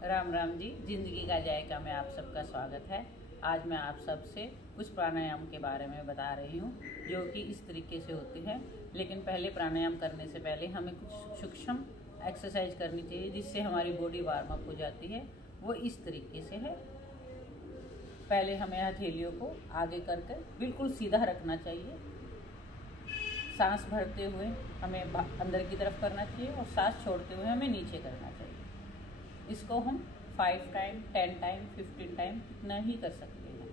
राम राम जी। जिंदगी का जायका में आप सबका स्वागत है। आज मैं आप सबसे कुछ प्राणायाम के बारे में बता रही हूँ जो कि इस तरीके से होते हैं। लेकिन पहले प्राणायाम करने से पहले हमें कुछ सूक्ष्म एक्सरसाइज करनी चाहिए जिससे हमारी बॉडी वार्म अप हो जाती है। वो इस तरीके से है। पहले हमें हथेलियों को आगे करके बिल्कुल सीधा रखना चाहिए। सांस भरते हुए हमें अंदर की तरफ करना चाहिए और सांस छोड़ते हुए हमें नीचे करना चाहिए। इसको हम 5 टाइम, 10 टाइम, 15 टाइम इतना ही कर सकते हैं।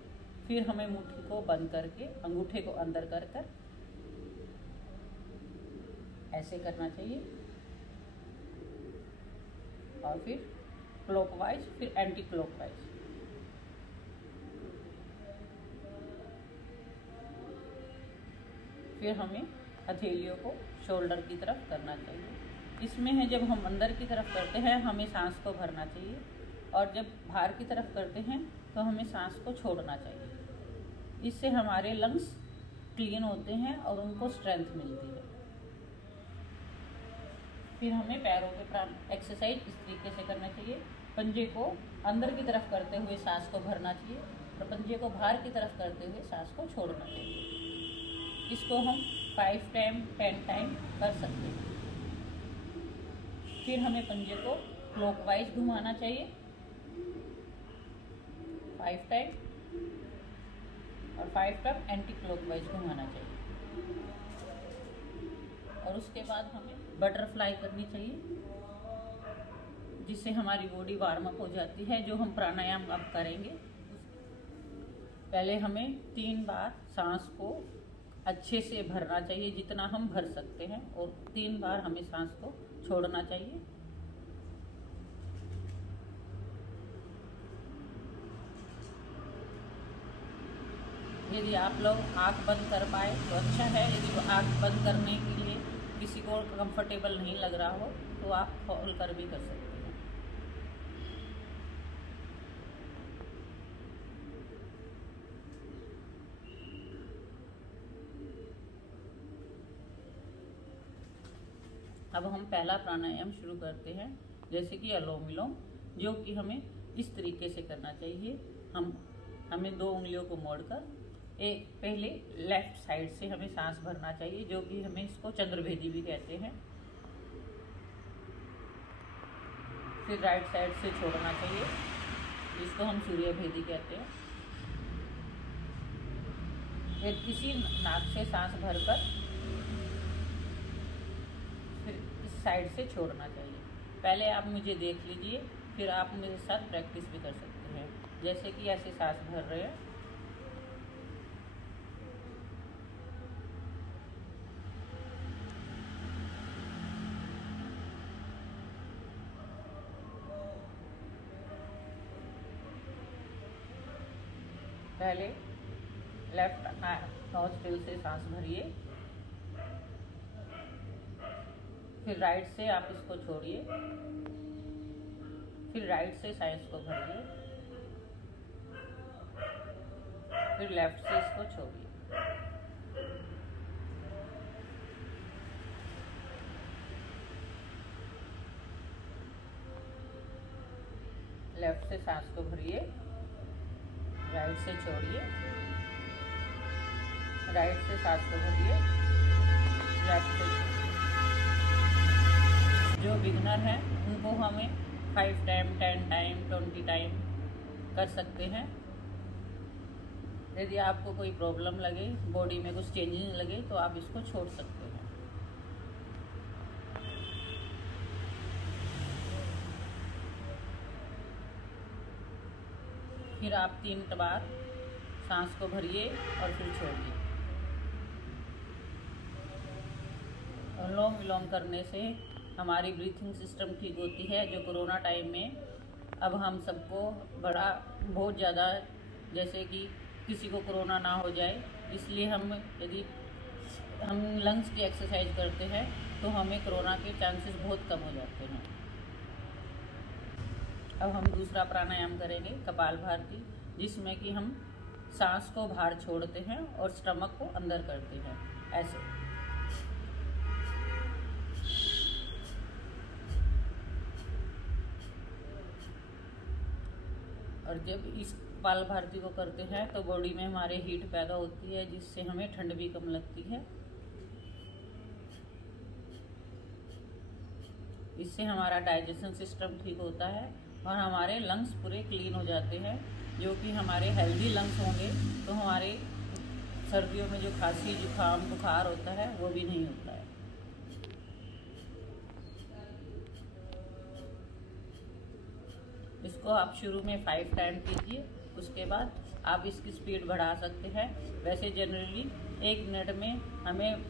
फिर हमें मुट्ठी को बंद करके अंगूठे को अंदर कर कर ऐसे करना चाहिए और फिर क्लॉकवाइज, फिर एंटी क्लॉकवाइज। फिर हमें हथेलियों को शोल्डर की तरफ करना चाहिए। इसमें है जब हम अंदर की तरफ करते हैं हमें सांस को भरना चाहिए और जब बाहर की तरफ करते हैं तो हमें सांस को छोड़ना चाहिए। इससे हमारे लंग्स क्लीन होते हैं और उनको स्ट्रेंथ मिलती है। फिर हमें पैरों के एक्सरसाइज इस तरीके से करना चाहिए। पंजे को अंदर की तरफ करते हुए सांस को भरना चाहिए और पंजे को बाहर की तरफ करते हुए सांस को छोड़ना चाहिए। इसको हम 5 टाइम, 10 टाइम कर सकते हैं। फिर हमें पंजे को क्लॉकवाइज घुमाना चाहिए 5 टाइम और 5 टाइम एंटी क्लॉकवाइज घुमाना चाहिए। और उसके बाद हमें बटरफ्लाई करनी चाहिए जिससे हमारी बॉडी वार्म अप हो जाती है। जो हम प्राणायाम अब करेंगे, पहले हमें 3 बार सांस को अच्छे से भरना चाहिए जितना हम भर सकते हैं और 3 बार हमें सांस को छोड़ना चाहिए। यदि आप लोग आंख बंद कर पाए तो अच्छा है। यदि आंख बंद करने के लिए किसी को कंफर्टेबल नहीं लग रहा हो तो आप खोल कर भी कर सकते हैं। अब हम पहला प्राणायाम शुरू करते हैं, जैसे कि अनुलोम विलोम, जो कि हमें इस तरीके से करना चाहिए। हमें 2 उंगलियों को मोड़कर एक पहले लेफ्ट साइड से हमें सांस भरना चाहिए, जो कि हमें इसको चंद्रभेदी भी कहते हैं। फिर राइट साइड से छोड़ना चाहिए, जिसको हम सूर्यभेदी कहते हैं। फिर इसी नाक से सांस भरकर फिर इस साइड से छोड़ना चाहिए। पहले आप मुझे देख लीजिए, फिर आप मेरे साथ प्रैक्टिस भी कर सकते हैं। जैसे कि ऐसे सांस भर रहे हैं, पहले लेफ्ट नॉस्ट्रिल से सांस भरिए, फिर राइट से आप इसको छोड़िए, फिर राइट से सांस को भरिए, फिर लेफ्ट से इसको छोड़िए। लेफ्ट से सांस को भरिए, राइट से छोड़िए, राइट से सांस को भरिए, लेफ्ट से छोड़िए। जो बिगनर हैं उनको हमें 5 टाइम, 10 टाइम, 20 टाइम कर सकते हैं। यदि आपको कोई प्रॉब्लम लगे, बॉडी में कुछ चेंजिंग लगे, तो आप इसको छोड़ सकते हैं। फिर आप 3 बार सांस को भरिए और फिर छोड़िए। अनुलोम विलोम करने से हमारी ब्रीथिंग सिस्टम ठीक होती है। जो कोरोना टाइम में अब हम सबको बहुत ज़्यादा, जैसे कि किसी को कोरोना ना हो जाए, इसलिए यदि हम लंग्स की एक्सरसाइज करते हैं तो हमें कोरोना के चांसेस बहुत कम हो जाते हैं। अब हम दूसरा प्राणायाम करेंगे, कपालभाति, जिसमें कि हम सांस को बाहर छोड़ते हैं और स्टमक को अंदर करते हैं ऐसे। और जब इस कपालभाति को करते हैं तो बॉडी में हमारे हीट पैदा होती है, जिससे हमें ठंड भी कम लगती है। इससे हमारा डाइजेशन सिस्टम ठीक होता है और हमारे लंग्स पूरे क्लीन हो जाते हैं। जो कि हमारे हेल्दी लंग्स होंगे तो हमारे सर्दियों में जो खांसी जुकाम बुखार होता है वो भी नहीं होता है। इसको आप शुरू में 5 टाइम कीजिए, उसके बाद आप इसकी स्पीड बढ़ा सकते हैं। वैसे जनरली 1 मिनट में हमें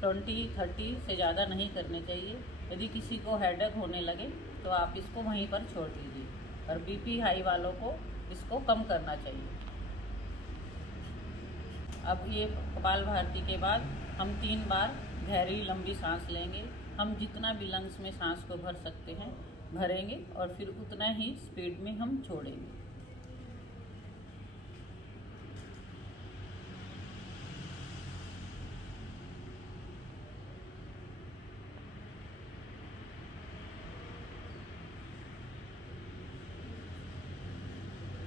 20-30 से ज़्यादा नहीं करने चाहिए। यदि किसी को हेडेक होने लगे तो आप इसको वहीं पर छोड़ दीजिए और बीपी हाई वालों को इसको कम करना चाहिए। अब ये कपालभाति के बाद हम 3 बार गहरी लंबी सांस लेंगे। हम जितना भी लंग्स में सांस को भर सकते हैं भरेंगे और फिर उतना ही स्पीड में हम छोड़ेंगे।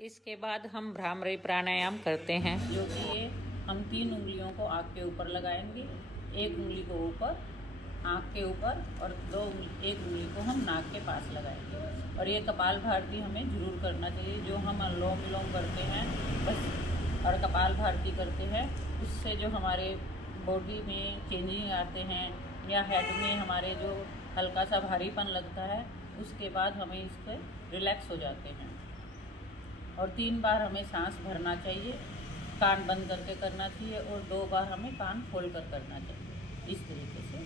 इसके बाद हम भ्रामरी प्राणायाम करते हैं, जो कि ये हम 3 उंगलियों को आँख के ऊपर लगाएंगे, 1 उंगली को ऊपर आँख के ऊपर और 1 उंगली को हम नाक के पास लगाएंगे। और ये कपालभाति हमें जरूर करना चाहिए। जो हम अनुलोम विलोम करते हैं बस और कपालभाति करते हैं, उससे जो हमारे बॉडी में चेंजिंग आते हैं या हेड में हमारे जो हल्का सा भारीपन लगता है, उसके बाद हमें इससे रिलैक्स हो जाते हैं। और 3 बार हमें सांस भरना चाहिए, कान बंद करके करना चाहिए और 2 बार हमें कान खोल कर करना चाहिए। इस तरीके से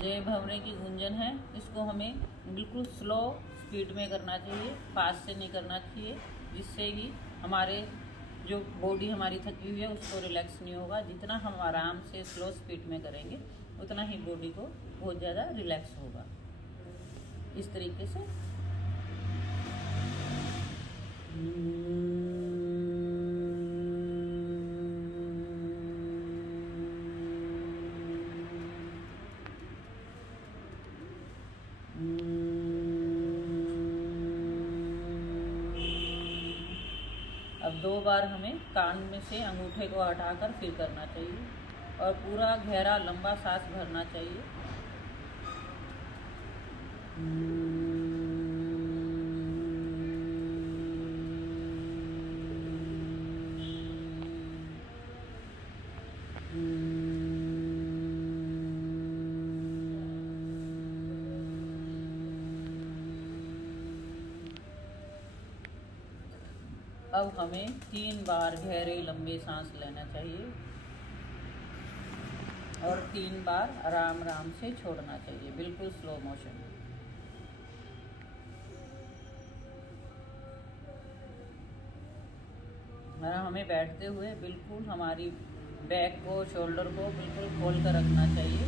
ये भंवरे की गुंजन है। इसको हमें बिल्कुल स्लो स्पीड में करना चाहिए, फास्ट से नहीं करना चाहिए, जिससे कि हमारे जो बॉडी हमारी थकी हुई है उसको रिलैक्स नहीं होगा। जितना हम आराम से स्लो स्पीड में करेंगे उतना ही बॉडी को बहुत ज़्यादा रिलैक्स होगा। इस तरीके से अब 2 बार हमें कान में से अंगूठे को हटाकर फिर करना चाहिए और पूरा गहरा लंबा सांस भरना चाहिए। अब हमें 3 बार गहरे लंबे सांस लेना चाहिए और 3 बार आराम आराम से छोड़ना चाहिए, बिल्कुल स्लो मोशन में। हमें बैठते हुए बिल्कुल हमारी बैक को, शोल्डर को बिल्कुल खोल कर रखना चाहिए।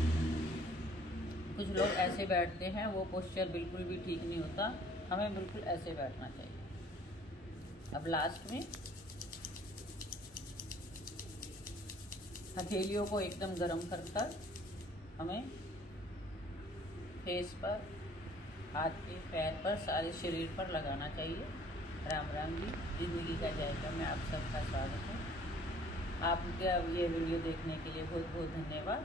कुछ लोग ऐसे बैठते हैं, वो पोस्चर बिल्कुल भी ठीक नहीं होता। हमें बिल्कुल ऐसे बैठना चाहिए। अब लास्ट में हथेलियों को एकदम गर्म कर हमें फेस पर, हाथ पे, पैर पर, सारे शरीर पर लगाना चाहिए। राम राम जी, जिंदगी का जायका में आप सबका स्वागत है। आपका ये वीडियो देखने के लिए बहुत बहुत धन्यवाद।